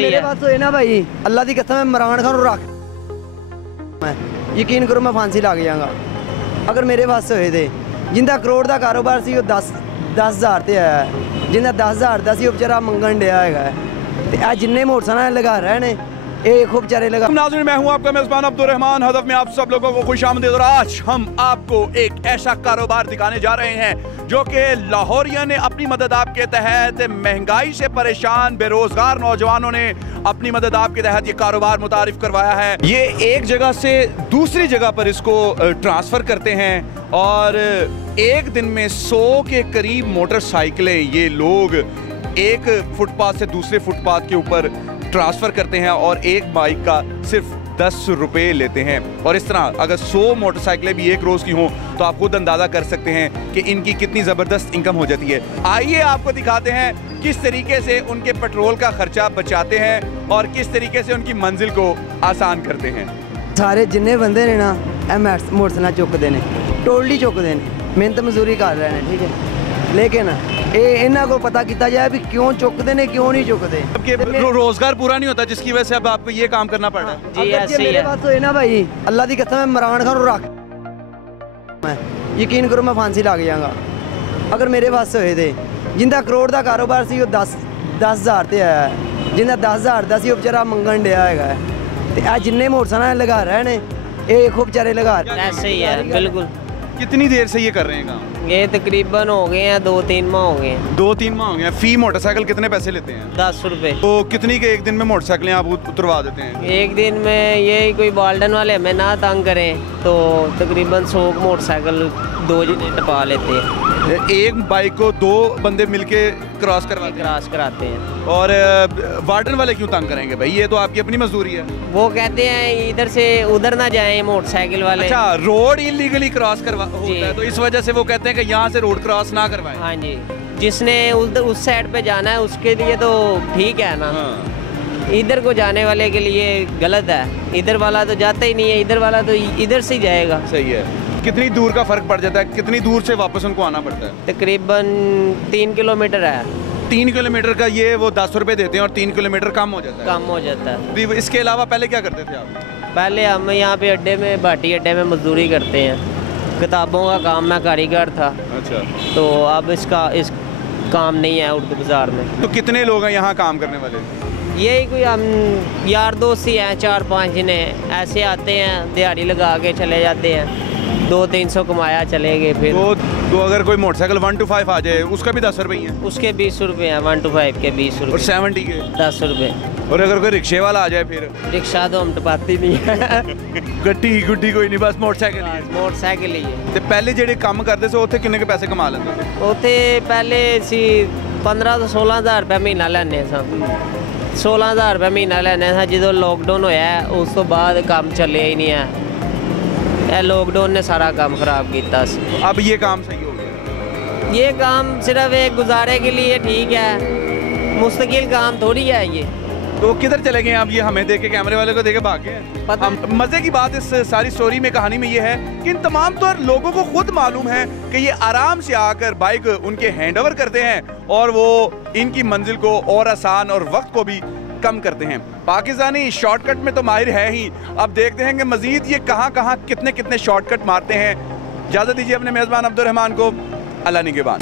मेरे पास होए ना भाई, अल्लाह की कसम, मैं इमरान खान रख, मैं यकीन करो मैं फांसी लग जाऊंगा अगर मेरे पास होए थे। जिंदा करोड़ का कारोबार सी 10,000 ते आया, जिंदा 10,000 का सी वो बेचारा मंगन दिया है। जिन्ने मोटरसाइकिल लगा रहे ने खूब बेचारे लगा। नाज़रीन, मैं हूं आपका मेज़बान अब्दुल रहमान। हदफ में आप सब लोगों को खुशामदीद। और आज हम आपको एक ऐसा कारोबार दिखाने जा रहे हैं जो कि लाहौरिया ने अपनी मदद आपके तहत, महंगाई से परेशान बेरोजगार नौजवानों ने अपनी मदद आपके तहत ये कारोबार मुतारिफ करवाया है। ये एक जगह से दूसरी जगह पर इसको ट्रांसफ़र करते हैं और एक दिन में 100 के करीब मोटरसाइकिलें ये लोग एक फुटपाथ से दूसरे फुटपाथ के ऊपर ट्रांसफ़र करते हैं और एक बाइक का सिर्फ 10 रुपये लेते हैं। और इस तरह अगर 100 मोटरसाइकिलें भी एक रोज़ की हों तो आप खुद अंदाज़ा कर सकते हैं कि इनकी कितनी ज़बरदस्त इनकम हो जाती है। आइए आपको दिखाते हैं किस तरीके से उनके पेट्रोल का खर्चा बचाते हैं और किस तरीके से उनकी मंजिल को आसान करते हैं। सारे जिन्ने बंदे ने ना मोटरसाइकिल चुकते हैं, टोली चुकते हैं, मेहनत मजदूरी कर रहे हैं, ठीक है, लेकिन इन्हों को पता किया जाए भी क्यों चुकते ने क्यों नहीं चुकते। रोजगार पूरा नहीं होता जिसकी वजह से अब आपको ये काम करना पड़ रहा है। जी ऐसे मेरे पास होए ना भाई, अल्लाह की कसम, मैं इमरान खान रख, मैं यकीन करो मैं फांसी लग जाऊंगा अगर मेरे पास होए थे। जिंदा करोड़ का कारोबार सी 10,000 ते आया, जिंदा 10,000 का सी वो बेचारा मंगन दिया है। जिन्ने मोटरसाइकिल लगा रहे ने खूब बेचारे लगा रहे। ऐसे ही है बिल्कुल। कितनी देर से ये कर रहे हैं काम? ये तकरीबन हो गए हैं 2-3 माह हो गए हैं। 2-3 माह हो गए हैं। फी मोटरसाइकिल कितने पैसे लेते हैं? 10 रुपये। तो कितनी के एक दिन में मोटरसाइकिलें आप उतरवा देते हैं? एक दिन में ये कोई बाल्डन वाले हमें ना तंग करें तो तकरीबन 100 मोटरसाइकिल 2 जने टपा लेते हैं। एक बाइक को 2 बंदे मिलके क्रॉस कराते हैं। और वार्डन वाले क्यों तंग करेंगे भाई? ये तो आपकी अपनी मजदूरी है। वो कहते हैं इधर से उधर ना जाएं मोटरसाइकिल वाले। अच्छा, रोड इलीगली क्रॉस करवा होता है तो इस वजह से वो कहते हैं कि यहाँ से रोड क्रॉस ना करवाएं। हाँ जी, जिसने उस साइड पे जाना है उसके लिए तो ठीक है ना। हाँ। इधर को जाने वाले के लिए गलत है। इधर वाला तो जाता ही नहीं है, इधर वाला तो इधर से ही जाएगा। सही है। कितनी दूर का फर्क पड़ जाता है? कितनी दूर से वापस उनको आना पड़ता है? तकरीबन 3 किलोमीटर है। 3 किलोमीटर का ये वो 10 रुपये देते हैं और 3 किलोमीटर कम हो जाता है। कम हो जाता है। इसके अलावा पहले क्या करते थे आप? पहले हम यहाँ पे अड्डे में, भाटी अड्डे में मजदूरी करते हैं। किताबों का काम, मैं कारीगर था। अच्छा। तो अब इस काम नहीं है उर्दू बाजार में। तो कितने लोग हैं यहाँ काम करने वाले? यही कोई हम यार दोस्त ही हैं 4-5 जिन्हें ऐसे आते हैं, दिहाड़ी लगा के चले जाते हैं। 200-300 कमाया चले गए फिर। तो अगर कोई मोटरसाइकिल 1 to 5 आ जाए उसका भी 10 रुपये ही है? उसके 20 रुपये हैं। 1 to 5 के 20 रुपये। और 70 के 10 रुपये। और अगर कोई रिक्शे वाला आ जाए फिर? रिक्शा तो हम टपाती नहीं है। गुड्डी कोई नहीं, बस मोटरसाइकिल ही है। तो पहले जेडे काम करते थे उत्थे किन्ने के पैसे कमा लेंदे थे? उत्थे पहले सी 15 ਤੋਂ 16,000 रुपये महीना लैने सा। 16,000 रुपये महीना लैने सा। जो लॉकडाउन होया उस तो बाद काम चलिया ही नहीं है। लॉकडाउन ने सारा काम खराब किया। अब ये काम सही हो गया? ये काम सिर्फ एक गुजारे के लिए ठीक है, मुस्तकिल काम थोड़ी है ये। तो किधर चले गए आप? ये हमें देख के, कैमरे वाले को देख के भाग गए। मज़े की बात इस सारी स्टोरी में, कहानी में ये है कि इन तमाम तौर लोगों को खुद मालूम है कि ये आराम से आकर बाइक उनके हैंड ओवर करते हैं और वो इनकी मंजिल को और आसान और वक्त को भी कम करते हैं। पाकिस्तानी शॉर्टकट में तो माहिर है ही। अब देखते हैं कि मजीद ये कहाँ कितने शॉर्टकट मारते हैं। इजाज़त दीजिए अपने मेज़बान अब्दुल रहमान को। अल्लाह निगहबान।